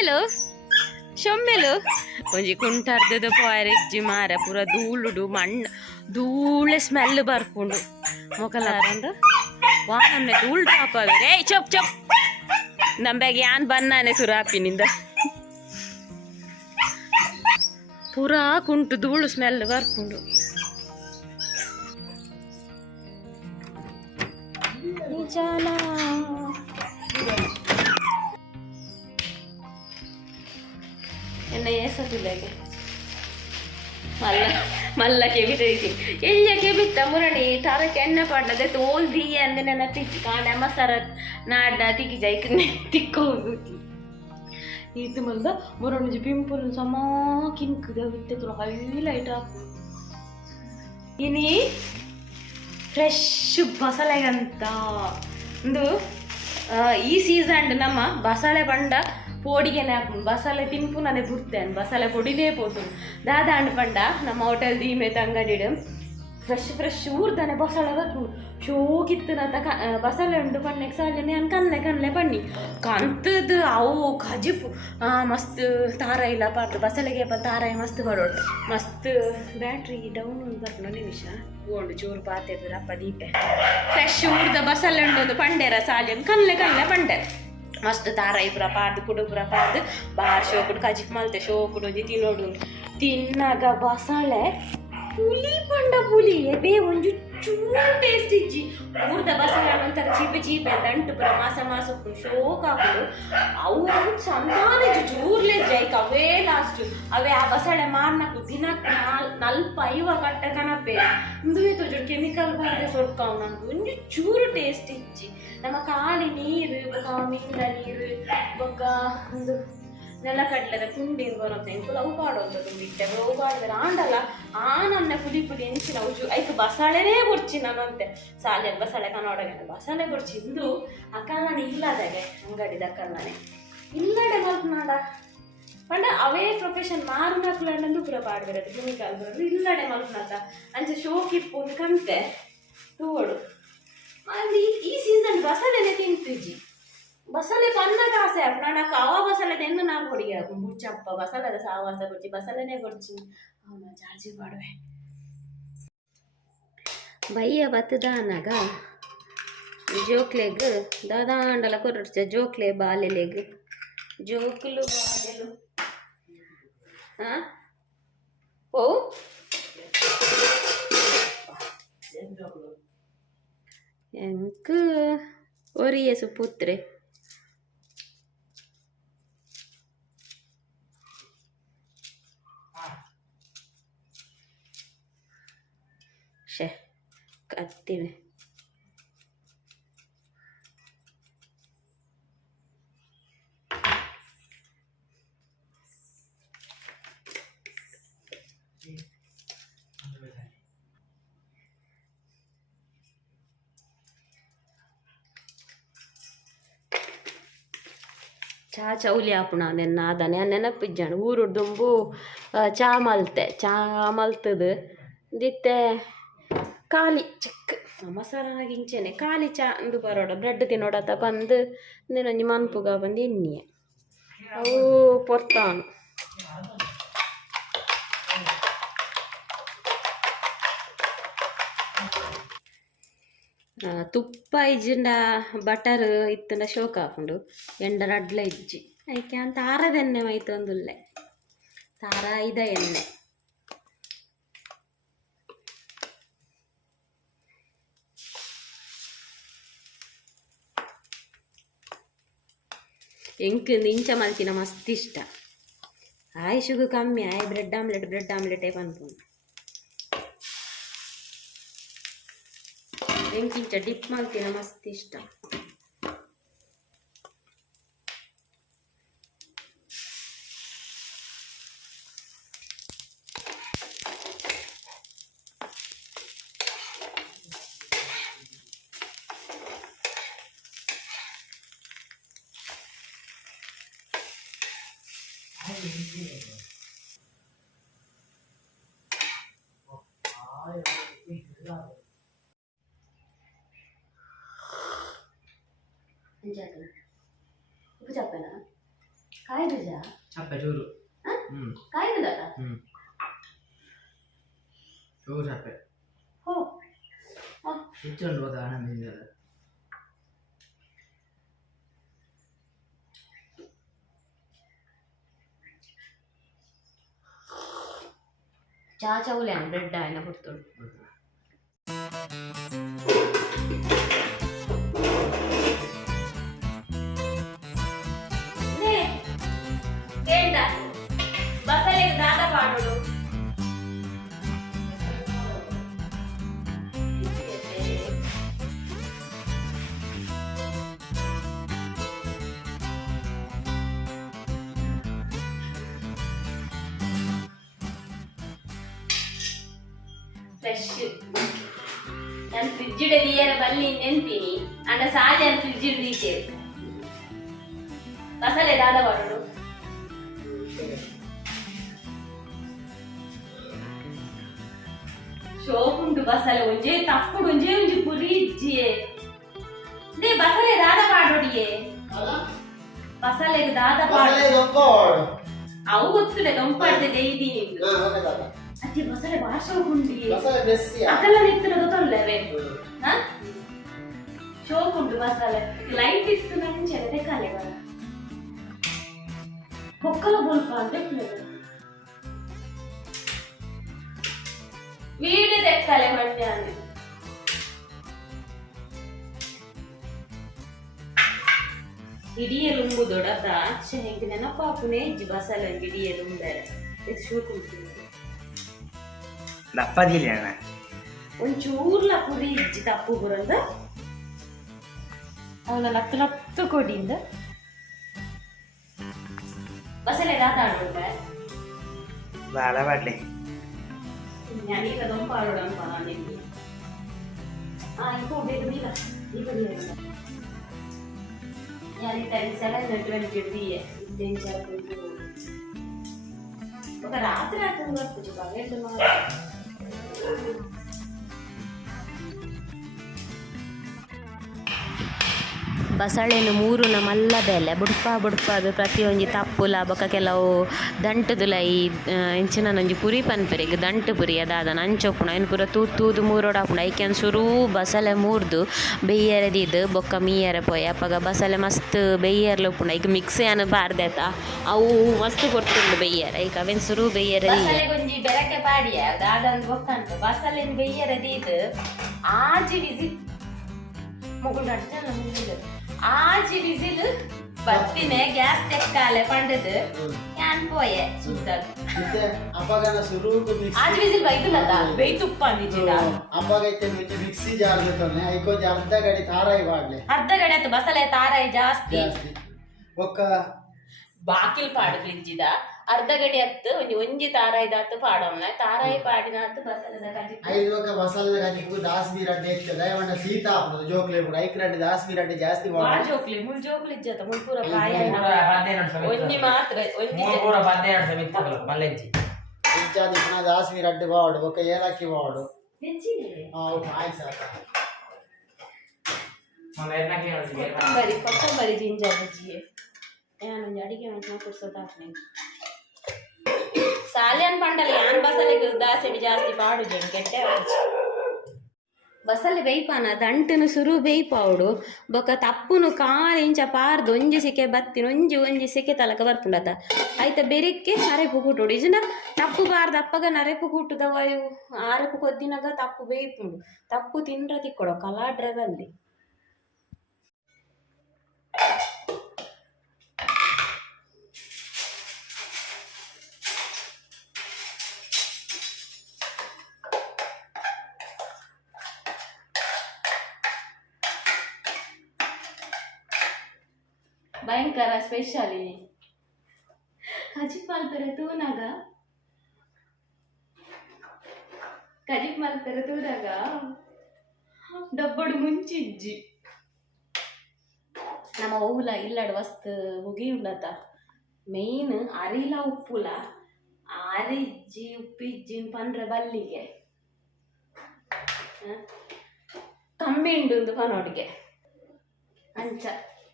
ಶೊಮ್ಮೆಲು ಶೊಮ್ಮೆಲು ಒಂಜಿ ಕುಂಟರ್ದದ ಇಜ್ಜಿ ಮಾರ, ಪೂರ ಧೂಳುಡು, ಮಣ್ಣ, ಧೂಳೆ ಸ್ಮೆಲ್ ಬರ್ಪುಂಡು. ಮೊಕಲಾರಂದ ವಾ, ನಮ್ನೆ ಧೂಳ್ ಟಾಪ್ ಅವೆ ರೇ ಚೊಪ್ ಚೊಪ್. ನಂಬ್ಯಾಗ ಯಾನ್ ಬನ್ನಾನೆ ಸುರಾಪಿನಿಂದ ಪೂರ ಕುಂಟು ಧೂಳು ಸ್ಮೆಲ್ ಬರ್ಪುಂಡು. ನಿಜಾನ ಎನ್ನ ಏಸತಿಲ್ಲಾಗೆ ಮಲ್ಲ ಮಲ್ಲ ಕೆಬಿಟೈತಿ ಎಳ್ಳ ಕೆಬಿತ್ತ ಮುರಣಿ ತಾರಕ್ಕೆ ಎಣ್ಣೆ ಪಾಡ್ಲದೆ ತೋಲ್ ದೀಯ ಅಂದೆ ನನ್ನ ತಿಕ್ಕಿ ಕಾಂಡ ಮಸಾರ ನಾಡ್ನ ತಿಕ್ಕಿ ಜೈಕನ್ನೆ ತಿಕ್ಕೋದು. ಇದು ಮಲ್ದ ಮುರಣಿ ಪಿಂಪಲ್ ಸಮ ಕಿಂಕದ ವಿತ್ತೆ ಹೈಲೈಟ್ ಹಾಕು ಇನಿ ಫ್ರೆಶ್ ಬಸಳೆಗಂತ ಒಂದು ಆ, ಈ ಸೀಸನ್ ನಮ್ಮ ಬಸಳೆ ಪಂಡ ಹಾಕೊಂಡು ಬಸಳೆ ತಿನ್ಪುನನೆ ಬುಡ್ತೇನೆ. ಬಸಳೆ ಪೊಡಿನೇ ಪೋತು. ದಾದಾಂಡ್ ಪಂಡ ನಮ್ಮ ಹೋಟೆಲ್ ದೀಮೆ ಅಂಗಡಿಡು ಫ್ರೆಶ್ ಫ್ರೆಶ್ ಊರ್ದಾನೆ ಬಸಳೆ ಬರ್ಪುಂಡು ಶೋಕಿತ್ತನಂತ ಕ ಬಸಳೆ ಉಂಡು ಪಣ್ಣೆಗೆ ಸಾಲೆ ನಾನು ಕನ್ಲೆ ಕನ್ಲೆ ಪಣ್ಣಿ. ಕಂತದ್ದು ಅವು ಆ, ಮಸ್ತ್ ತಾರ ಇಲ್ಲ ಪಾರ್ದು ಬಸಳೆಗೆ ಪ ತಾರ ಮಸ್ತ್ ಬರೋಡು ಮಸ್ತ್ ಬ್ಯಾಟ್ರಿ ಡೌನ್ ಬರ್ಕೊಂಡು ನಿಮಿಷ. ಗೋಂಡು ಚೂರು ಪಾತೆ ಅಪ್ಪ ದೀಪೆ. ಫ್ರೆಶ್ ಊರ್ದ ಬಸಳೆ ಉಂಡೊಂದು ಪಂಡೆರ ಸಾಲಿ ಕನ್ಲೆ ಕನ್ಲೆ ಪಂಡೆ. ಮಸ್ತ್ ತಾರ ಇಬ್ರ ಪಾಡ್ದು ಕುಡುಬ್ರ ಪಾಡ್ದು. ಬಾರ್ ಶೋಕುಡು ಕಜಿಪ್ ಮಲ್ತೆ ಶೋಕುಡು ಒಂಜಿ ತಿನ್ನೋಡು ತಿನ್ನಾಗ ಬಸಳೆ, ಪುಲಿ ಪಂಡ ಪುಲಿ, ಎಬೆ ಒಂಜಿ ಚೂರು ಟೇಸ್ಟ್ ಇಜ್ಜಿ. ಊರ್ದ ಬಸಳೆ ಒಂಥರ ಚೀಪೆ ಚೀಪೆ ದಂಟು ಪುರ ಮಾಸ ಮಾಸ ಶೋಕ್ ಹಾಕುದು ಅವು ಸಂತಾನ ಚೂರ್ಲೆ ಜೈಕ್ ಅವೇ ಲಾಸ್ಟ್ ಅವೇ ಆ ಬಸಳೆ ಮಾರ್ನಕ್ಕು ದಿನಕ್ಕೆ ನಾಲ್, ನಲ್ಪ ಐವ ಕಟ್ಟ ಕನಪೆ. ಇಂದುವೆ ತೋಜು ಕೆಮಿಕಲ್ ಬಾರಿ ಸೊಡ್ಕಾವ್ ನಂದು ಒಂಜಿ ಚೂರು ಟೇಸ್ಟ್ ಇಜ್ಜಿ. ನಮ್ಮ ಕಾಲಿ ನೀರು ಮೀನಿನ ನೀರು, ಬೊಕ ಒಂದು ನೆಲಕಡ್ಲದ ಕುಂಡಿ ಬರುತ್ತೆ ಅವು ಪಾಡೋದು ಬಿಟ್ಟೆ ಅವು ಪಾಡಿದ್ರೆ ಆಂಡಲ್ಲ ಆ ಪುಲಿ ಪುಲಿ ಎಂಚಿನ ಉಜು ಆಯ್ತು ಬಸಳೆನೇ ನಾನು ನಾನಂತೆ ಸಾಲೆ ಬಸಳೆ ಕನ್ನಡಗೆ ಬಸಳೆ ಬುರ್ಚಿ ಇಂದು ಆ ಕಲ್ಲನೆ ಇಲ್ಲದಾಗೆ, ಅಂಗಡಿದ ಕಲ್ಲನೆ ಇಲ್ಲಡೆ ಮಲ್ಪನಾಡ ಪಂಡ ಅವೇ ಪ್ರೊಫೆಷನ್ ಮಾರ್ನಾಕ್ಲಂಡು ಪೂರ ಪಾಡ್ಬಿರತ್ತೆ ಭೂಮಿಕಾಲ್ ಬರೋದು ಇಲ್ಲಡೆ ಮಲ್ಪನಾತ ಅಂಚೆ ಶೋಕಿಪ್ಪು ಕಂತೆ, ತೋಡು. ಅಲ್ಲಿ ಈ ಸೀಸನ್ ಬಸಳೆನೆ ತಿಂತಿಜ್ಜಿ ಬಸಳೆ ಪನ್ನಗ ಆಸೆ, ಅಪ್ಪ నాకు ಅವ ಬಸಳೆ ತೆಂದು ನಾವು ಹೊಡಿಗೆ ಬುಚ್ಚಪ್ಪ ಬಸಳೆದ ಸಾವಾಸ ಕೊಡ್ಚಿ ಬಸಳೆನೆ ಕೊಡ್ಚಿ ಅವನ ಜಾಜಿ ಮಾಡುವೆ. ಬಯ್ಯ ಬತ್ತದಾನಾಗ, ಜೋಕ್ಲೆಗ್, ದಾದಾಂಡಲ ಕೊರಡ್ಚ ಜೋಕ್ಲೆ ಬಾಲೆಲೆಗ್. ಜೋಕ್ಲು ಬಾಲೆಲು. ಹಾ ಓ? ಎಂಕ್ ಒರಿಯಸು ಪುತ್ರೆ ಶೇ ಕತ್ತಿವೆ ಚಾ ಚೌಲಿ ಆಪಣ ನೆನ್ನ ಅದ ನೆನಪಿಜ್ಜಾಣ ಊರು ದುಂಬು ಚಹಾ ಮಲ್ತೆ. ಚಾ ಮಲ್ತದು. ದಿತ್ತೆ, ಖಾಲಿ, ಚಿಕ್ಕ ಮಸಾಲಾಗಿ ಇಂಚೆನೆ. ಖಾಲಿ ಚಾ ಅಂದು ಬರೋಡ ಬ್ರೆಡ್ ತಿನ್ನೋಡತ್ತ ಬಂದು ಒಂಜಿ ಮನ್ಪುಗ ಬಂದು ಎಣ್ಣೆ ಅವು ಪೊರ್ತಾನು. ತುಪ್ಪ ಇಜ್ಜಿಂಡ ಬಟರ್ ಇತ್ತಂಡ ಶೋಕ ಹಾಕೊಂಡು ಎಂಡ ರಡ್ಲ ಇಜ್ಜಿ. ಐಕೆ ಅಂತ ತಾರದ ಎಣ್ಣೆ ಮೈತು ಒಂದುಲ್ಲೆ ತಾರ ಇದ ಎಣ್ಣೆ. ಎಂಕ್ ಇಂಚ ಮಲ್ತಿನ ಮಸ್ತ್ ಇಷ್ಟ. ಆಯುಷುಗು ಕಮ್ಮಿ, ಆಯ್ ಬ್ರೆಡ್ ಆಮ್ಲೆಟ್, ಬ್ರೆಡ್ ಆಮ್ಲೆಟೇ ಬಂತು. ಎಂಕಿಂಚ ಡಿಪ್ ಮಾಡ್ತೀನ ಮಸ್ತ್ ಇಷ್ಟ. ಎಂಜಾಯ್ತು ಉಪ್ಪು ಚಪ್ಪೆನಾ ಕಾಯ್ದಜ ಅಪ್ಪ ಚೂರು ಹ? ಹ್ಮ್. ಕಾಯ್ದದ ಹ್ಮ್. ಚೂರು ಅಪ್ಪೆ ಹೋ. ಹೋ. ಇಚ್ಚೊಂಡು ಹೋದ ಆನಂದಿಂದ ಚಾ ಚೌಲೆ ಬ್ರೆಡ್ ಆಯ್ನ ಕೊಡ್ತೋಳು ಫ್ರೆಶ್ ನಾನು ಫ್ರಿಜ್ ಇಡದಿಯರ ಬಲ್ಲಿ ನೆನ್ಪಿನಿ ಅಂಡ ಸಾಲೆ ಅಂತ ಫ್ರಿಜ್ ಹಿಡ್ದೀತೆ ಬಸಲೆ ದಾದ ಮಾಡೋದು ಶೋಕುಂಟು ಬಸಲೆ ಒಂಜೇ ತಪ್ಪುಡು ಒಂಜೇ ಒಂಜಿ ಪುರಿ ಇಜ್ಜಿಯೆ ದೇ ಬಸಲೆ ದಾದ ಪಾಡೋಡಿಯೇ ಬಸಲೆಗೆ ದಾದ ಪಾಡು ಅವು ಗೊತ್ತಿಲ್ಲ ದೊಂಪಾಡ್ದೆ ದೈದಿ ನಿಂದು ಅದೇ ಬಸಳೆ ಭಾಷ ಉಂಡಿ ಅಕಲ ನಿತ್ತಿನ ಗೊತ್ತಲ್ಲವೇ ಶೋಕ್ ಉಂಟು ಲೈಟ್ ಇತ್ತು ನಂಚೆ ಕಾಲೆ ಬರ ಬೊಕ್ಕಲ ಬೊಲ್ಪ ಅಂತ వీడి తెక్కలేమండి అని ಇಡೀ ಎಲುಂಬು ದೊಡ್ಡ ಪ್ರಾಚ ಹೆಂಗೆ ನೆನಪಾಪುನೇ ಇಡೀ ಎಲುಂಬ ಶೂಟ್ ಉಂಟು ದಪ್ಪದಿಲ್ಲೇನ ಒಂಚೂರ್ಲ ಪುರಿ ಇಜ್ಜಿ ದಪ್ಪು ಬರಂದ ಅವನ ಲತ್ತು ಲತ್ತು ಕೊಡಿಂದ ಬಸಳೆ ರಾತಾಡ್ಬಿಟ್ರೆ ಬಾಳ ಬಾಡ್ಲಿ ഞാനീക തൊമ്പാളോടാണ് പറഞ്ഞിരുന്നത് ആ ഇപ്പോൾ വരുന്നില്ല ഇവിടെ ഞാൻ ഈ തരിച്ചാലെ എന്നിട്ട് വലിച്ചെടുത്തിയെ ഇത്തേച്ചാൽ ഒരു രാത്രി ആക്കുമ്പോൾ പകരുന്ന Thank you. ಬಸಳೆನು ಮೂರುನ ಮಲ್ಲ ಬೆಲೆ. ಬುಡ್ಪ ಬುಡ್ಪದು ಪ್ರತಿಯೊಂಜಿ ತಪ್ಪುಲ ಬೊಕ ಕೆಲವು ದಂಟುದುಲ ಈ ಇಂಚಿನ ಒಂಜಿ ಪುರಿ ಪನ್ಪೆರೆಗ್, ದಂಟು ಪುರಿ, ಅದಾದ ನಂಚೊಪ್ಪುಣ ಇನ್ನು ಪೂರ ತೂತ್, ತೂದು ಮೂರೋಡಾಪುಂಡ ಐಕೆನ್ ಸುರೂ ಬಸಳೆ ಮೂರ್ದು ಬೆಯ್ಯರೆ ದೀದ್ ಬೊಕ್ಕ ಮೀಯರೆ ಪೋಯ್, ಅಪ್ಪಗ ಬಸಳೆ ಮಸ್ತ್ ಬೆಯ್ಯರ್ಲ ಉಪ್ಪುಂಡ. ಈಗ ಮಿಕ್ಸ್ ಏನು ಬಾರ್ದೆತ ಅವು ಮಸ್ತ್ ಕೊಡ್ತುಂಡು ಬೆಯ್ಯರ. ಈಗ ಅವೇನು ಸುರು ಬೆಯ್ಯರ ಆಜಿ ವಿಸಿಟ್ ಮುಗುಂಡು ನಡ್ತಾ ಮುಗಿದು ಆಜಿ ವಿಸಿಲ್ ಬತ್ತಿನೆ ಗ್ಯಾಸ್ തെക്കാലെ പണ്ടത് ಯಾನ್ ಪೋಯೆ? ಸುದ್ದದು ಅಪ್ಪಗನ ಸುರುಕು ಆಜಿ ವಿಸಿಲ್ ಬೈದುಲದ ಬೈತುಪ್ಪ ಅಂದಿಜಿದ ಅಪ್ಪಗೈತೆ ಮಿಚ್ಚಿ ಮಿಕ್ಸಿ ಜಾರ್ ಜೊತೆ ಐಕೋ ಅರ್ಧ ಗಡಿ ತಾರಾಯಿ ಬಾಡ್ಲೆ ಅರ್ಧ ಗಡಿ ಆತು ಬಸಳೆ ತಾರಾಯಿ ಜಾಸ್ತಿ. ಜಾಸ್ತಿ. ಒಕ್ಕ ಬಾಕಿಲ್ ಪಾಡು ಫ್ರಿಜ್ಜಿದ. ಅರ್ಧ ಗಡಿ ಹತ್ತು ಒಂಜಿ ಒಂಜಿ ತಾರಾಯಿ ದಾತು ಪಾಡೋಣ ತಾರಾಯಿ ಪಾಡಿನ ಹತ್ತು ಬಸಳೆದ ಕಜಿ ಐದು ಒಕ್ಕ ಮಸಾಲದ ಗಜಿಗೂ ದಾಸ್ ಬೀರಡ್ಡೆ ಇತ್ತು ದಯವಂಡ ಸೀತ ಹಾಪುದು ಜೋಕ್ಲೆ ಕೂಡ ಐಕ್ ರಡ್ಡೆ ದಾಸ್ ಬೀರಡ್ಡೆ ಜಾಸ್ತಿ ಬಾ ಬಾಡ ಜೋಕ್ಲಿ ಮುಳ್ ಜೋಕ್ಲಿ ಇಜ್ಜತ ಮುಳ್ ಪೂರ ಮೂರ ಒಂಜಿ ಮಾತ್ರ ಒಂಜಿ ಇಂಚಾದಿ ಪುನಃ ದಾಸ್ ಬೀರಡ್ಡೆ ಬಾಡು ಒಕ್ಕ ಏಲಕ್ಕಿ ಬಾವಡು ಹೆಚ್ಚಿದೆ ಆಯ್ತು ಸಾಕ. ಕೊತ್ತಂಬರಿ ಕೊತ್ತಂಬರಿ ಜಿಂಜರ್ ಬಜ್ಜಿಗೆ. ಏನೊಂದು ಅಡಿಗೆ ಮಾಡಿ ಕುಡ್ಸೋದಾಗ್ನೆ ಸಾಲ್ಯಾನ್ ಪಂಡಲ್ಲ ಯಾನ್ ಬಸಲೆಗೆ ದಾಸೆಡಿ ಜಾಸ್ತಿ ಪಾಡು ಜನ ಕೆಟ್ಟೆ ಬಸಲೆ ಬೇಯ್ಪಾನ ದಂಟನು ಸುರು ಬೇಯ್ಪಾವುಡು ಬೊಕ ತಪ್ಪುನು ಕಾಲು ಇಂಚ ಪಾರ್ದು ಒಂಜಿ ಸಿಕೆ ಬತ್ತಿನ ಒಂಜಿ ಒಂಜಿ ಸಿಕೆ ತಲಕ ಬರ್ಪುಂಡತ ಆಯ್ತ ಬೆರಿಕ್ಕೆ ಅರೆಪು ಕೂಟುಡು ಇಜನ ತಪ್ಪು ಬಾರ್ದು ಅಪ್ಪಗ ನರೆಪು ಕೂಟುದವ ಇವು ಆರೆಪು ಕೊದ್ದಿನಾಗ ತಪ್ಪು ಬೇಯ್ಪುಂಡು ತಪ್ಪು ತಿಂಡ್ರ ತಿಕ್ಕೊಡೋ ಕಲಾಡ್ರದಲ್ಲಿ ಭಯಂಕರ ಸ್ಪೆಷಲ್ ಕಜಿಪ್ ಮಲ್ಪೆರೆ ತೂನಾಗ? ಕಜಿಪ್ ಮಲ್ಪೆರೆ ತೂನಾಗ? ಡಬ್ಬಡು ಮುಂಚಿಜ್ಜಿ ನಮ್ಮ ಹೂಲ ಇಲ್ಲಡ ವಸ್ತು ಮುಗಿ ಉಂಡತ ಮೇನ್ ಅರಿಲ ಉಪ್ಪುಲ. ಅರಿಜ್ಜಿ ಉಪ್ಪಿಜ್ಜಿ ಪಂಡ್ರೆ ಬಲ್ಲಿಗೆ? ಕಮ್ಮಿ ಉಂಡು ಪನೋಡಿಗೆ. ಅಂಚ.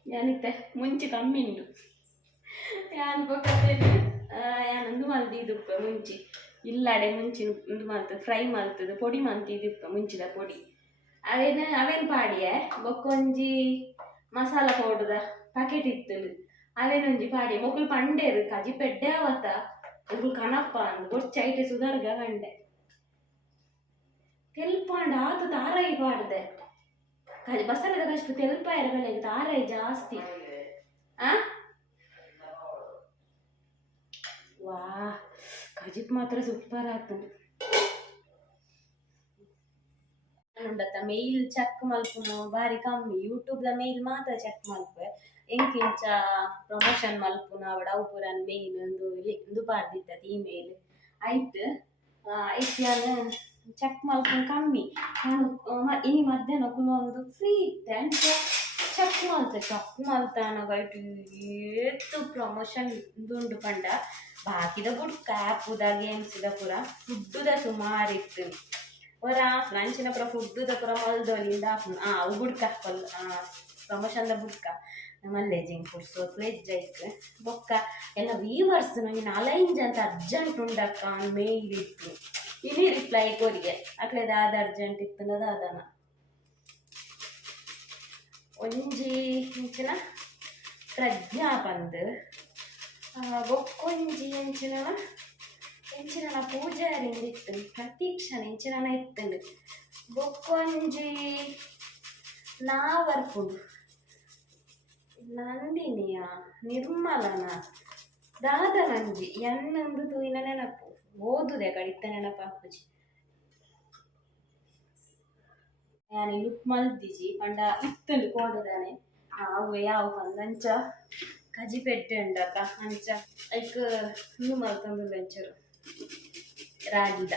ಏನಿತ್ತೆ ಮುಂಚೆ ಕಮ್ಮಿ ಉಂಟು ಯಾನ್ ಬೊಕ್ಕತ್ತೇನೆ ಯಾನ್ ಉಂದು ಮಲ್ದಿದುಪ್ಪ ಮುಂಚೆ ಇಲ್ಲಾಡೆ ಮುಂಚೆ ಉಂದು ಮಾಡ್ತದೆ ಫ್ರೈ ಮಾಡ್ತದೆ ಪೊಡಿ ಮಂತಿದಿಪ್ಪ ಮುಂಚಿದ ಪೊಡಿ ಅವೇನ ಅವೇನ್ ಪಾಡಿಯೆ ಬೊಕ್ಕೊಂಜಿ ಮಸಾಲ ಪೌಡರ್ದ ಪ್ಯಾಕೆಟ್ ಇತ್ತು ಅವೇನೊಂಜಿ ಪಾಡಿ ಬೊಕ್ಕುಲು ಪಂಡೇರು ಕಜಿ ಪೆಡ್ಡೆ ಅವತ್ತ ಬೊಕ್ಕುಲು ಕಣಪ್ಪ ಅಂದ್ ಬೊಚ್ಚೈಟೆ ಸುಧಾರ್ಗ ಕಂಡೆ ತೆಲ್ಪಾಂಡ ಆತ ತಾರಾಯಿ ಪಾಡ್ದೆ ಬಸಳೆದ ಕಷ್ಟ ತೆಲ್ಪಾಯರ ಅಂತ ಆರೈ ಜಾಸ್ತಿ. ಆ? ವಾ ಕಜಿಪ್ ಮಾತ್ರ ಸೂಪರ್ ಆಗ್ತದೆ ಉಂಡತ್ತ ಮೇಲ್ ಚೆಕ್ ಮಲ್ಪುನು ಬಾರಿ ಕಮ್ಮಿ. ಯೂಟ್ಯೂಬ್ ದ ಮೇಲ್ ಮಾತ್ರ ಚೆಕ್ ಮಲ್ಪೆ. ಎಂಕಿಂಚ ಪ್ರಮೋಷನ್ ಮಲ್ಪುನ ಅವಡ ಉಪುರನ್ ಮೇಲ್ ಒಂದು ಒಂದು ಈ ಮೇಲ್ ಆಯ್ತು. ಐತ್ ನಾನು ಚೆಕ್ ಮಲ್ಪುನು ಕಮ್ಮಿ ನಾನು ಮ- ಇನಿ ಮಧ್ಯಾಹ್ನ ಕುಲ ಒಂದು ಫ್ರೀ ಇತ್ತೆ ಅಂತ ಚೆಕ್ ಮಲ್ತೆ ಚೆಕ್ ಮಲ್ತಾನ ಗೈಟ್ ಏತ್ತು ಪ್ರಮೋಷನ್ ದುಂಡು ಪಂಡ ಬಾಕಿದ ಬುಡ್ಕ ಆ್ಯಪುದ ಗೇಮ್ಸ್ದ ಪೂರ ಫುಡ್ಡುದ ಸುಮಾರಿತ್ತು ಹೊರ ನಂಚಿನ ಪುರ ಫುಡ್ಡುದ ಪುರ ಮಲ್ದೊಲಿಂದ ಆ ಅವು ಬುಡ್ಕ ಹೊಲ್ ಪ್ರಮೋಷನ್ದ ಬುಡ್ಕ ಮಲ್ಲೆ ಜಿಂಕ್ ಫುಡ್ಸು ಫ್ಲೆಜ್ ಐಕ್ ಬೊಕ್ಕ ಎಲ್ಲ ವೀವರ್ಸ್ ನಂಗೆ ನಾಲೈಂಜ್ ಅಂತ ಅರ್ಜೆಂಟ್ ಉಂಡಕ್ಕ ಮೇಲ್ ಇತ್ತು ಇಲ್ಲಿ ರಿಪ್ಲೈ ಕೊರಿಗೆ ಅಕ್ಲೆದ ಆದ ಅರ್ಜೆಂಟ್ ಇತ್ತು ಅದನ ಒಂಜಿ ಇಂಚಿನ ಪ್ರಜ್ಞಾ ಬಂದು ಬೊಕ್ಕೊಂಜಿ ಎಂಚಿನ ಎಂಚಿನ ಪೂಜಾರಿಂದ ಇತ್ತು ಪ್ರತೀಕ್ಷಣ ಎಂಚಿನ ಇತ್ತಂಡು ಬೊಕ್ಕೊಂಜಿ ನಾವರ್ಪುಡು ನಂದಿನಿಯ ನಿರ್ಮಲನ ದಾದನಂಜಿ ಎನ್ನೊಂದು ತೂಯಿನ ನೆನಪು ಓದುದೆ ಕಡಿತ ನೆನಪಾಪುಜಿ ನಾನು ಯುಕ್ ಮಲ್ದಿಜಿ ಪಂಡ ಇತ್ತುಂಡು ಕೋಡುದಾನೆ ಅವು ಯಾವ ಪಂದ ಅಂಚ ಕಜಿ ಪೆಟ್ಟೆ ಉಂಡಕ್ಕ ಅಂಚ ಐಕ್ ಇನ್ನು ಮಲ್ತಂದು ಬೆಂಚರು ರಾಗಿದ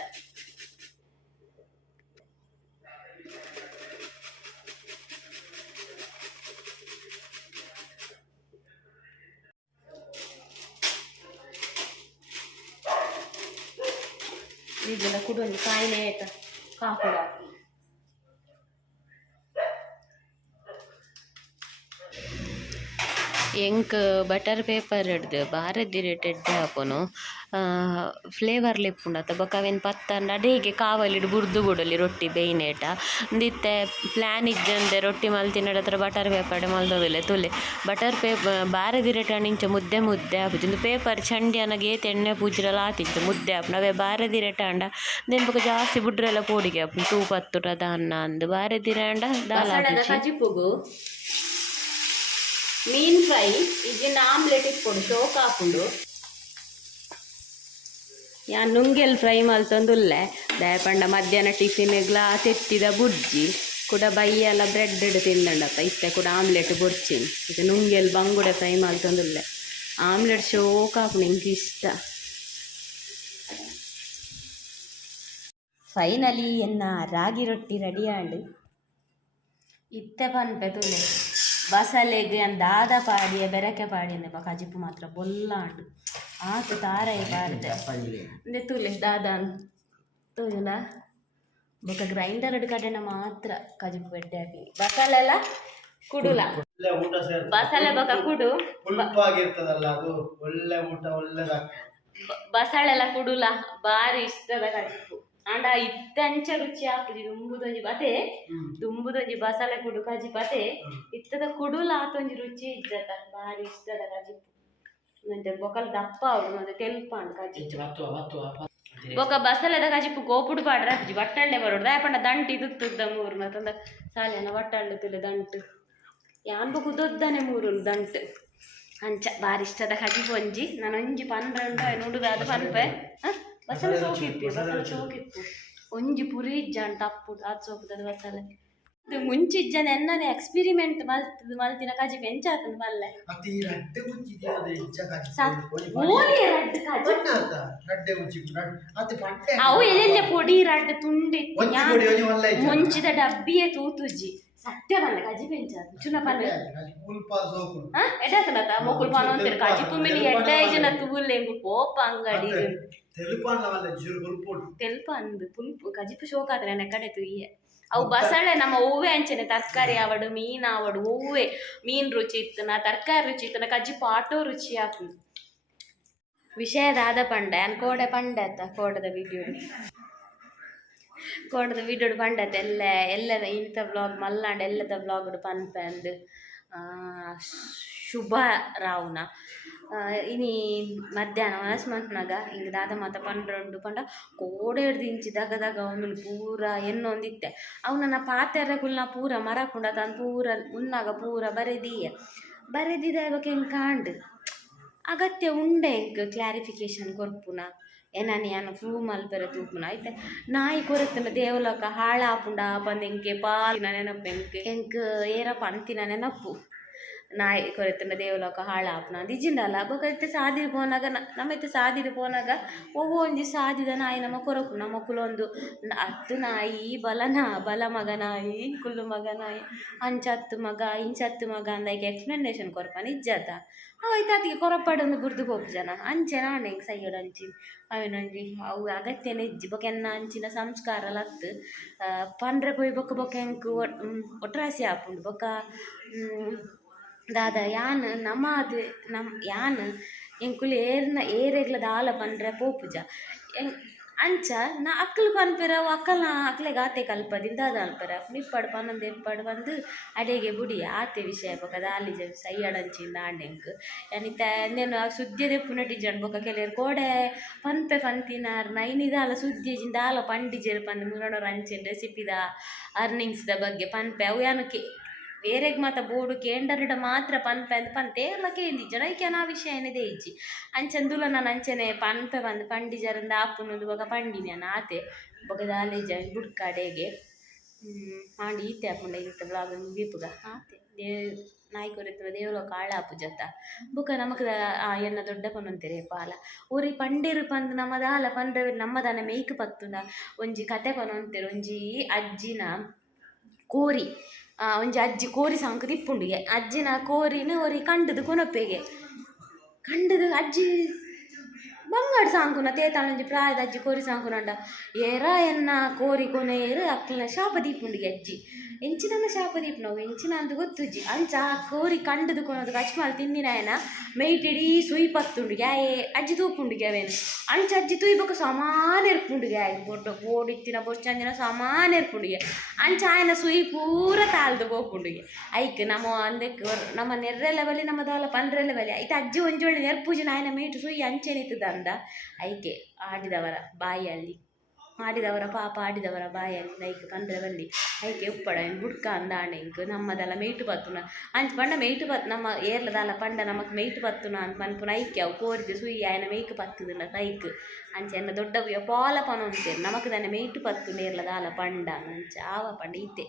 ಈಗೆಲ್ಲ ಕುಡೊಂದು ಕಾಯಿಲೆ ಆಯ್ತ ಕಾಕುಡ ಎಂಕ್ ಬಟರ್ ಪೇಪರ್ ಹಿಡ್ದು ಬಾರದಿರಿ ಟೆಡ್ಡೆ ಹಾಪುನು ಫ್ಲೇವರ್ ಲಿಪ್ಪುಂಡು ಅತ್ತ ಬೊಕ ಅವೆನ್ ಪತ್ತಂಡ ಅಡಿಗೆ ಕಾವಲಿಡ್ ಬುರ್ದು ಬುಡಲಿ ರೊಟ್ಟಿ ಬೇಯ್ನೇಟ. ಉಂದಿತ್ತೆ ಪ್ಲ್ಯಾನ್ ಇಜ್ಜಂದೆ ರೊಟ್ಟಿ ಮಲ್ತಿನಡ ಹತ್ರ ಬಟರ್ ಪೇಪರ್ ಮಲ್ದೊವಿಲೆ ತುಲೆ. ಬಟರ್ ಪೇಪ ಬಾರದಿರಟ ಇಂಚ ಮುದ್ದೆ ಮುದ್ದೆ ಆಪುಜಿ ಉಂದು ಪೇಪರ್ ಚಂಡಿ ಅನಗೆ ಎಣ್ಣೆ ಪೂಜ್ರಲ್ಲ ಆತಿಂಚು ಮುದ್ದೆ ಆಪುನ ಅವೇ ಬಾರದಿರಟ ಅಂಡ ದೆನ್ ಬೊಕ ಜಾಸ್ತಿ ಬುಡ್ರೆಲ್ಲ ಪೋಡಿಗೆ ಆಪುಂಡು ಟೂ ಹತ್ತುಟದ ಅನ್ನ ಅಂದು. ಬಾರದಿರ ಅಂಡ ದಾಲ್ ಮೀನ್ ಫ್ರೈ ಇಜಿನ ಆಮ್ಲೆಟ್ ಇಟ್ಕೊಂಡು ಶೋಕ್ ಹಾಕೊಂಡು ಯಾ ನುಂಗೆಲ್ ಫ್ರೈ ಮಲ್ತೊಂದುಲ್ಲೆ ದಯಪಂಡ ಮಧ್ಯಾಹ್ನ ಟಿಫಿನ್ ಗ್ಲಾಸ್ ಎತ್ತಿದ ಬುಜ್ಜಿ, ಕೂಡ ಬೈಯೆಲ್ಲ ಬ್ರೆಡ್ ಇಡು ತಿಂದಂಡಪ್ಪ ಇತ್ತೆ ಕೂಡ ಆಮ್ಲೆಟ್ ಬೊರ್ಚಿನ್ ಇದು ನುಂಗೆಲ್ ಬಂಗುಡೆ ಫ್ರೈ ಮಲ್ತೊಂದುಲ್ಲೆ ಆಮ್ಲೆಟ್ ಶೋಕ ನಿಂಗೆ ಇಷ್ಟ. ಫೈನಲಿ ಎನ್ನ ರಾಗಿ ರೊಟ್ಟಿ ರೆಡಿ ಆಂಡು. ಇತ್ತೆ ಪನ್ಪೆ ತುಲೆ. ಬಸಲೆಗೆ ಅಂದಾದ ದಾದ ಪಾಡಿಯ ಬೆರಕೆ ಪಾಡಿಯ ಕಜಿಪು ಮಾತ್ರ ಬೊಲ್ಲಾಂಡು. ಆತು ತಾರಾಯಿ ಪಾಡ್ದೆ ಅಂದ್ರೆ ತುಲೆ ದಾದಾನ್ ತುಲ ಬೊಕ ಗ್ರೈಂಡರ್ ಕಡೆನ ಮಾತ್ರ ಕಜಿಪು ಬೆಡ್ಡೆ ಹಾಕಿ. ಬಸಲೆಲ್ಲ ಕುಡುಲ. ಒಳ್ಳೆ ಊಟ ಸೇರ್ತದೆ ಬಸಳೆ ಬೊಕ ಕುಡು. ಆಗಿರ್ತದಲ್ಲ ಅದು. ಒಳ್ಳೆ ಊಟ ಒಳ್ಳೆದ ಬ- ಬಸಳೆಲ್ಲ ಕುಡುಲ. ಬಾರಿ ಇಷ್ಟದ ಕಜಿಪು ಅಂಡ ಇತ್ತಂಚ ರುಚಿ ಆಪುಜಿ ದುಂಬುದೊಂಜಿ ಬತೆ. ದುಂಬುದೊಂಜಿ ಬಸಳೆ ಕುಡು ಕಜಿ ಪಾತೆ ಇತ್ತದ ಕುಡುಲ ಆತೊಂಜಿ ರುಚಿ ಇದ್ದದ. ಬಾರಿ ಇಷ್ಟದ ಕಜಿಪು ಮತ್ತೆ ಬೊಕಲ್ ದಪ್ಪ ಅವ್ರು ಮತ್ತೆ ಬತ್ತುವ ಬೊಕ ಬಸಳೆದ ಕಜಿಪು ಗೋಪುಡು ಪಾಡ್ರ ಅಜ್ಜಿ ಬಟ್ಟಳ್ಳೆ ಬರೋಡು ದಾಯಪಂಡ ದಂಟಿ ತುತ್ತುದ್ದ ಮೂರು ಮತ್ತೊಂದ ಸಾಲಿನ ಬಟ್ಟಳ್ಳೆ ತುಲೆ ದಂಟು. ಯಾನ್ ಬೊಕು ದೊದ್ದನೆ ಮೂರು ದಂಟು. ಅಂಚ ಬಾರಿ ಇಷ್ಟದ ಕಜಿಪು ಒಂಜಿ ನಾನು ಒಂಜಿ ಪನ್ರೆಂಡು ನುಡುದಾದ ಪನ್ಪೆ ಹ? ಬಸಳೆ ಬಸಲ ಬಸಳೆ ಸೋಕಿಪ್ಪು ಒಂಜಿ ಪುರಿ ಇಜ್ಜಾನ್ ತಪ್ಪು ಅದು ಸೋಕುದ ಬಸಳೆ ಇದು ಮುಂಚಿಜ್ಜನ ಎನ್ನನೆ ಎಕ್ಸ್ಪಿರಿಮೆಂಟ್ ಮಲ್ತದ ಮಲ್ತಿನ ಕಜಿಪು ಎಂಚಾತದ ಮಲ್ಲೆ ಮತ್ತೆ ಈ ರಡ್ಡೆ ಮುಚ್ಚಿದ್ಯಾ ಅದು ಹೆಚ್ಚ ಕಾಚಿ ಸತ್- ಪೊಡಿ ಓಲಿ ರಡ್ಡ್ ಕಜಿ ಬಣ್ಣ ಆತ ರಡ್ಡೆ ಮುಚ್ಚಿ ರಡ್- ಮತ್ತೆ ಪಟ್ಟೆ ಅವು ಎಲ್ಲೆಲ್ಲ ಪೊಡಿ ರಡ್ಡ್ ತುಂಡಿ ಒಂಜಿ ಪೊಡಿ ಒಂಜಿ ಒಲ್ಲ ಇಜ್ಜ. ಮುಂಚಿದ ಡಬ್ಬಿಯೇ ತೂತುಜಿ ಸತ್ಯ ಬಲ್ಲ ಕಜಿ ಬೆಂಚ ಚುನ ಪಲ್ಲೆ ಕಾಚಿ ಪುಲ್ಪ ಸೋಕು ಹ ಎಡಕಲತ ಮೊಕುಲ್ ಪಾನ ಅಂತೀರ ಕಜಿಪು ಮಿನಿ ಎಡ್ಡ ಜನ ತೂಲೆಂಗು ಪೋಪ ಅಂಗಡಿ ತೆಲುಪಾನ ವಲ್ಲ ಜುರು ಪುಲ್ಪುಡು ತೆಲ್ಪ ಅಂದು ಪುಲ್ಪು ಕಜಿಪು ಶೋಕಾದ್ರೆ ನೆಕ್ಕಡೆ ತುಯ್ಯ ಅವು ಬಸಳೆ ನಮ್ಮ ಹೂವೆ ಅಂಚನೆ ತರಕಾರಿ ಆವಡು ಮೀನು ಆವಡು ಹೂವೆ. ಮೀನ್ ರುಚಿ ಇತ್ತನ ತರಕಾರಿ ರುಚಿ ಇತ್ತನ ಕಜ್ಜಿ ಪಾಟೋ ರುಚಿ ಆಪುಂಡು ವಿಷಯದ ಆದ ಪಂಡ ಅನ್ ಕೋಡೆ ಪಂಡ ಅತ್ತ ಕೋಡದ ವಿಡಿಯೋ ಕೋಡದ ವಿಡಿಯೋ ಪಂಡ ಅತ್ತ ಎಲ್ಲ ಎಲ್ಲದ ಇಂಥ ಬ್ಲಾಗ್ ಮಲ್ನಾಡು ಎಲ್ಲದ ಬ್ಲಾಗ್ ಪನ್ಪ ಅಂದು ಆ, ಶುಭ ರಾವ್ನ. ಮಂತ್ನಾಗ ಹಿಂಗ ದಾದ ಮಾತ ಪಂಡ್ರಂಡು ಪಂಡ ಕೋಡೆ ಹಿಡ್ದು ಇಂಚಿ ದಗ ದಗ ಉಂದುಲು ಪೂರ ಎನ್ನೊಂದಿತ್ತೆ. ಅವು ನನ್ನ ಪಾತೆರಗುಲ್ನ ಪೂರ ಮರಕುಂಡ ತಂದು ಪೂರ ಉನ್ನಾಗ ಪೂರ ಬರೆದೀಯ. ಬರೆದಿದ ಬಗ್ಗೆ ಹೆಂಗೆ ಕಾಂಡ್? ಅಗತ್ಯ ಉಂಡೆ ಎಂಕ್ ಕ್ಲಾರಿಫಿಕೇಶನ್ ಕೊರ್ಪುನ? ಎನನಿ ಅನ್ನ ಫ್ರೂ ಮಲ್ಪೆರ ತೂಪುನ ಐತೆ ನಾಯಿ ಕೊರತನ ದೇವಲೋಕ ಹಾಳಾಪುಂಡ ಪಂದ್ ಎಂಕೆ ಪಾಲಿನ ನೆನಪು ಎಂಕ್ ಎಂಕ್ ಏರಪ್ಪ ಅಂತಿನ ನೆನಪು. ನಾಯಿ ದೇವಲೋಕ ಹಾಳಾಪುನ ದಿಜಿಂಡಲ್ಲ ಬೊಕೈತೆ ಸಾದಿರು ಪೋನಾಗ ನಮ್ಮೈತೆ ಸಾದಿರು ಪೋನಾಗ ಒವ್ವು ಒಂಜಿ ಸಾದಿದ ನಾಯಿ ನಮ ಕೊರಕು ನಮಕುಲೊಂದು ಕುಲೊಂದು ನ- ಹತ್ತು ನಾಯಿ ಬಲನ ಬಲ ಮಗ ನಾಯಿ, ಕುಲ್ಲು ಮಗ ನಾಯಿ ಅಂಚ ಹತ್ತು ಮಗ ಇಂಚ ಹತ್ತು ಮಗ ಅಂದಕ್ಕೆ ಎಕ್ಸ್ಪ್ಲನೇಷನ್ ಕೊರಪ ನಿಜದ ಆಯ್ತು, ಅದಕ್ಕೆ ಕೊರಪಾಡೊಂದು ಬುರ್ದು ಹೋಗು ಜನ. ಅಂಚೆ ನಾನು ಹೆಂಗೆ ಅಂಚಿ ಅವೇನಂಜಿ ಅವು ಅಗತ್ಯನ ಇಜ್ಜಿ ಬೊಕೆನ್ನ ಅಂಚಿನ ಸಂಸ್ಕಾರ ಲತ್ತು. ಪಂಡ್ರೆ ಪೋಯಿ ಬೊಕ್ಕ ಒಟ್ರಾಸಿ ಆಪುಂಡು. ಬೊಕ್ಕ ದಾದ, ಯಾನ್ ನಮಾದ್ ನಮ್, ಯಾನ್ ಎಂಕುಲು ಏರ್ನ ಏರೆಗ್ಲ ದಾಲ ಪಂಡ್ರೆ ಪೋಪುಜ ಎಂ ಅಂಚ, ನಾ ಅಕ್ಕಲು ಪನ್ಪೆರ ಅಕ್ಕಲ್ನ ಅಕ್ಲೆಗ್ ಆತೆ ಕಲ್ಪದಿಂದ ದಾದ ಅಲ್ಪೆರ ಮಿಪ್ಪಡ್ ಪನ್ನೊಂದು ಎಪ್ಪಡ್ ಬಂದು ಅಡೆಗೆ ಬುಡಿ, ಆತೆ ವಿಷಯ ಬೊಕ, ದಾಲಿ ಜ ಸೈಯಡಂಚಿಂದ ಆಂಡೆಂಕ್. ಯಾನಿತ ಆ ಸುದ್ದಿ ದೆಪ್ಪುನ ಟಿಜನ್ ಬೊಕ ಕೆಲರು ಕೋಡೆ, ಪನ್ಪೆ ಪಂತಿನಾರ್ ನೈನಿದಾಲ ಸುದ್ದಿ ಜಿಂದಾಲ ಪಂಡಿಜೆರ್ ಪಂದ್ ಮುರಣರು ಅಂಚಿನ ರೆಸಿಪಿದ ಅರ್ನಿಂಗ್ಸ್ದ ಬಗ್ಗೆ ಪನ್ಪೆ, ಅವು ಯಾನಕ್ಕೆ ಬೇರೆಗ್ ಮಾತ ಬೋಡು కేండరుడ ಮಾತ್ರ ಪನ್ಪೆ ಅಂದ್ ಪಂತೆ ಎಲ್ಲ ಕೇಂದಿಜ್ಜ ನೈಕ್ಯಾನ ಆ ವಿಷಯ నన్ను ಇಜ್ಜಿ. ಅಂಚಂದುಲ ನಾನು ಅಂಚನೆ ಪನ್ಪೆ ಬಂದು ఒక ಬೊಕ ಪಂಡಿನ್ಯಾನ ಆತೆ ಬೊಕ ದಾಲೇಜ ಹ್ಮ್ ಮಾಡಿ ಈತೆ ಹಾಕೊಂಡ ಇರುತ್ತೆ ಬ್ಲಾಗ್ ಮುಗಿಪುಗ. ಆತೆ ದೇ ನಾಯಿ ಕೊರೆತ್ತುವ ಕಾಳ ಆಳಾಪು ಜತ. ಬುಕ ನಮಕ್ ಎನ್ನ ದೊಡ್ಡ ಪನೊಂತೆರೆ ಪಾಲ. ಊರಿ ಪಂಡೇರು ಪಂದ್ ನಮ್ಮದಾಲ ಪಂಡ್ರೆ ನಮ್ಮದನ ಮೇಯ್ಕ್ ಪತ್ತುಂಡ ಒಂಜಿ ಕತೆ ಪನೊಂತೆರು ಒಂಜಿ ಅಜ್ಜಿನ ಕೋರಿ. ಒಂಜಿ ಅಜ್ಜಿ ಕೋರಿ ಸಾಂಕ್ ತಿಪ್ಪುಂಡಿಗೆ ಅಜ್ಜಿನ ಕೋರಿನ ಒರಿ ಕಂಡದು ಕೊನೊಪ್ಪೆಗೆ ಕಂಡದು ಅಜ್ಜಿ ಬಂಗಾಡ್ ಸಾಂಕುನ ತೇತಾಳೊಂಜಿ ಪ್ರಾಯದ ಅಜ್ಜಿ ಕೋರಿ ಸಾಂಕುನಂಡ ಏರ ಎನ್ನ ಕೋರಿ ಕೊನೆಯರು ಅಕ್ಲನ ಶಾಪ ದೀಪುಂಡಿಗೆ ಅಜ್ಜಿ ಎಂಚಿನ ಶಾಪದೀಪ್ ನಾವು, ಎಂಚಿನ ಅಂದು ಗೊತ್ತುಜ್ಜಿ ಅಂಚ ಕೋರಿ ಕಂಡದು ಕೊನದು ಕಚ್ಮಾಲ್ ತಿಂದಿನಾಯನ ಮೇಯ್ಟಿಡಿ ಸುಯ್ ಪತ್ತುಂಡಿಗೆ ಆಯೆ ಅಜ್ಜಿ ತೂಪುಂಡಿಗೆ ಅವೇನು? ಅಂಚ ಅಜ್ಜಿ ತುಯ್ಬೇಕು ಸಮಾನ ಇರ್ಪುಂಡಿಗೆ ಆಯ್ತು ಬೊಡ್ಡ ಬೋಡಿತ್ತಿನ ಬೊಚ್ಚಂಜಿನ ಸಮಾನ ಇರ್ಪುಂಡಿಗೆ ಅಂಚ ಆಯನ ಸುಯ್ ಪೂರ ತಾಳ್ದು ಹೋಗ್ಪುಂಡಿಗೆ ಐಕ್ ನಮ್ಮ ಅಂದಕ್ಕೆ ನಮ್ಮ ನೆರ್ರೆಲ್ಲ ಬಲಿ ನಮ್ಮ ದಾಲ ಪಂಡ್ರೆಲ್ಲ ಬಲಿ ಐತೆ ಅಜ್ಜಿ ಒಂಜೊಳ್ಳೆ ನೆರ್ಪೂಜನ ಆಯನ ಮೀಟು ಸುಯ್ ಅಂಚೆನಿತ್ತದ ಅಂದ ಐಕೆ, ಆಡಿದವರ ಬಾಯಲ್ಲಿ. ಮಾಡಿದವರ ಪಾಪ ಆಡಿದವರ ಬಾಯಲ್ಲಿ ಲೈಕ್ ಪಂಡ್ರೆ ಬಲ್ಲಿ ಐಕೆ ಉಪ್ಪಡ ಬುಡ್ಕ ಅಂದ ಆಣೆಂಕ್ ನಮ್ಮದಲ್ಲ ಮೇಯ್ಟು ಬತ್ತುನ. ಅಂಚ ಪಂಡ ಮೇಯ್ಟು ಬತ್, ನಮ್ಮ ಏರ್ಲದಾಲ ಪಂಡ ನಮಕ್ ಮೇಯ್ಟು ಬತ್ತುನ ಅಂತ ಪನ್ಪುನ ಐಕೆ ಅವು ಕೋರಿದು ಸುಯ್ಯ ಆಯನ ಮೇಯ್ಕ್ ಪತ್ತುದಿಲ್ಲ ಕೈಕ್ ಅಂಚ ಎನ್ನ ದೊಡ್ಡ ಪಾಲ ಪನೊಂತೇರು ನಮಕ್ ದನ್ನ ಮೇಯ್ಟು ಪತ್ತು ನೇರ್ಲದಾಲ ಪಂಡ, ಅಂಚ ಆವ ಪಂಡ ಈತೆ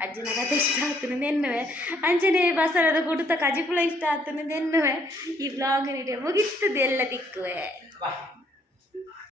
ಅಜ್ಜನ ಕತೆ ಇಷ್ಟ ಆಗ್ತದೆ ನೆನ್ನುವೆ. ಅಂಚನೆ ಬಸರದ ಕುಟುತ ಕಜಿಪುಳ ಇಷ್ಟ ಆಗ್ತದೆ ನೆನ್ನುವೆ. ಈ ಬ್ಲಾಗ್ ಮುಗಿಸ್ತದೆ ಎಲ್ಲ ದಿಕ್ಕುವೆ.